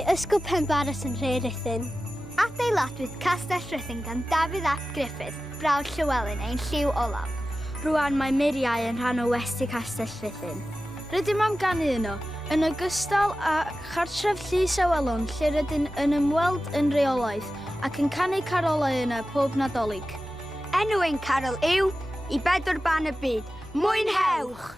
Mae Ysgol Penbaras yn Rhaeadr. Adeiladwyd Castell Rhuthun gan Dafydd ap Griffith, brawd Llywelyn ein lliw olaf. Rwan mae Muriau yn rhan o westy Castell Rhuthun. Rydym am ganu yno, yn ogystal â chartref Llys Ewelon lle rydym yn ymweld yn reolaeth ac yn canu carolau yna pob Nadolig. Enw ein carol yw I Bedwar Ban y Byd. Mwynhewch!